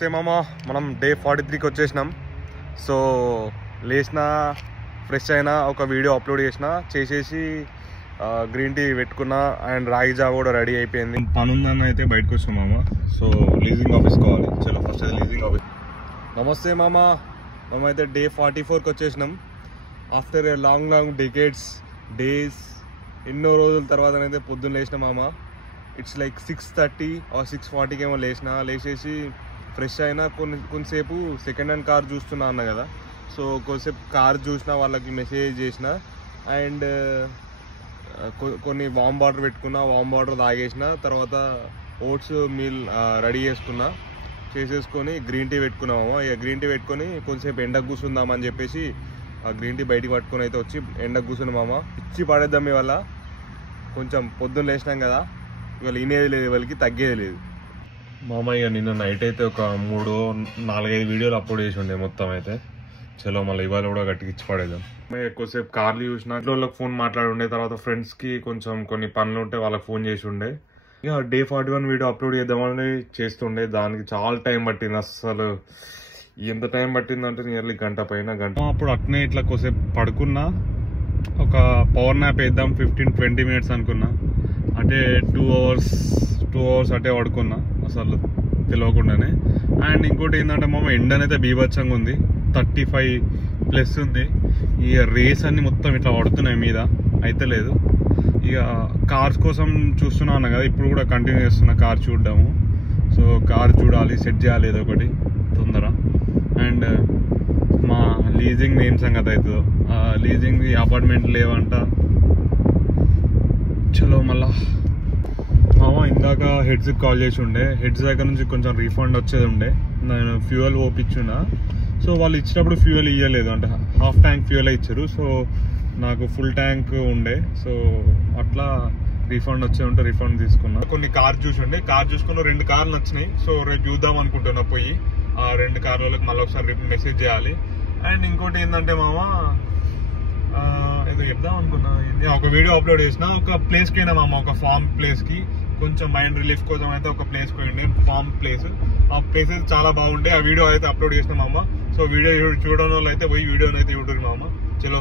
నమస్తే మామ, మనం డే 43కి వచ్చేసినాం. సో లేచిన ఫ్రెష్ అయినా ఒక వీడియో అప్లోడ్ చేసేసి గ్రీన్ టీ పెట్టుకున్నా అండ్ రాగి జావ కూడా రెడీ అయిపోయింది. పని ఉందని అయితే బయటకు వచ్చాం మామ. సో లీజింగ్ ఆఫీస్ కావాలి. చలో ఫస్ట్ అయితే లీజింగ్ ఆఫీస్. నమస్తే మామ, మేమైతే డే 44కి వచ్చేసినాం. ఆఫ్టర్ ఏ లాంగ్ డేస్ ఎన్నో రోజుల తర్వాతనైతే పొద్దున్న లేచిన మామ. ఇట్స్ లైక్ 6:30 or 6:40కి ఏమో లేచేసి ఫ్రెష్ అయినా కొంతసేపు సెకండ్ హ్యాండ్ కార్ చూస్తున్నా అన్న కదా. సో కొంతసేపు కార్ చూసిన, వాళ్ళకి మెసేజ్ చేసిన అండ్ కొన్ని వామ్ వాటర్ పెట్టుకున్నా, వామ్ వాటర్ తాగేసిన తర్వాత ఓట్స్ మీల్ రెడీ చేసేసుకొని గ్రీన్ టీ పెట్టుకున్నాము. ఇక గ్రీన్ టీ పెట్టుకొని కొంతసేపు ఎండకు కూర్చుందామని చెప్పేసి ఆ గ్రీన్ టీ బయటికి పట్టుకొని అయితే వచ్చి ఎండకు కూర్చున్నాం మామ. ఇచ్చి పడేద్దాం ఇవాళ. కొంచెం పొద్దున్న లేచినాం కదా, ఇవాళ ఇనేది లేదు, ఇవాళకి తగ్గేది లేదు మామ. ఇక నిన్న నైట్ అయితే ఒక 3-4-5 వీడియోలు అప్లోడ్ చేసి ఉండే మొత్తం అయితే. చలో మళ్ళీ ఇవాళ కూడా గట్టికి ఇచ్చి పడేద్దాం. ఎక్కువసేపు కార్లు చూసిన, వాళ్ళకి ఫోన్ మాట్లాడుండే, తర్వాత ఫ్రెండ్స్కి కొంచెం కొన్ని పనులు ఉంటే వాళ్ళకి ఫోన్ చేసి ఉండే. ఇక డే 41 వీడియో అప్లోడ్ చేద్దామని చేస్తుండే. దానికి చాలా టైం పట్టింది. అసలు ఎంత టైం పట్టిందంటే నియర్లీ గంట పైన. అప్పుడు అట్నే ఇట్లా కొద్దిసేపు పడుకున్నా, ఒక పవర్ న్యాప్ వేద్దాం 15-20 మినిట్స్ అనుకున్నా. అంటే 2 అవర్స్ అటే పడుకున్నా అసలు తెలియకుండానే. అండ్ ఇంకోటి ఏంటంటే మామ, ఎండనైతే బీభత్సంగా ఉంది, 35+ ఉంది. ఇక రేస్ అన్ని మొత్తం ఇట్లా పడుతున్నాయి మీద, అయితే లేదు. ఇక కార్స్ కోసం చూస్తున్నాను కదా, ఇప్పుడు కూడా కంటిన్యూ చేస్తున్నా కార్ చూడడము. సో కార్ చూడాలి, సెట్ చేయాలి ఏదో ఒకటి తొందర. అండ్ మా లీజింగ్ ఏం సంగతి అవుతుందో, లీజింగ్ అపార్ట్మెంట్ లేవంట. చలో మళ్ళా మామ, ఇందాక హెడ్స్కి కాల్ చేసి ఉండే. హెడ్స్ దగ్గర నుంచి కొంచెం రీఫండ్ వచ్చేది ఉండే. నేను ఫ్యూయల్ ఓపించున్నా. సో వాళ్ళు ఇచ్చినప్పుడు ఫ్యూయల్ ఇవ్వలేదు, అంటే హాఫ్ ట్యాంక్ ఫ్యూయల్ ఇచ్చారు. సో నాకు ఫుల్ ట్యాంక్ ఉండే. సో అట్లా రీఫండ్ వచ్చే ఉంటే రీఫండ్ తీసుకున్నా. కొన్ని కార్ చూసి ఉండే, కార్ చూసుకున్న 2 కార్లు నచ్చినాయి. సో రేపు చూద్దాం అనుకుంటున్నా పోయి ఆ 2 కార్లకి మళ్ళీ ఒకసారి మెసేజ్ చేయాలి. అండ్ ఇంకోటి ఏంటంటే మామ, ఏదో చెప్దాం అనుకున్నా, ఒక వీడియో అప్లోడ్ చేసిన. ఒక ప్లేస్కి అయినా మామ, ఒక ఫార్మ్ ప్లేస్కి, కొంచెం మైండ్ రిలీఫ్ కోసం అయితే ఒక ప్లేస్కి పోయిండే, ఫార్మ్ ప్లేస్. ఆ ప్లేసెస్ చాలా బాగుండే. ఆ వీడియో అయితే అప్లోడ్ చేసిన మామ. సో వీడియో చూడడం వాళ్ళు అయితే పోయి వీడియోని అయితే చూడరు మామ. చలో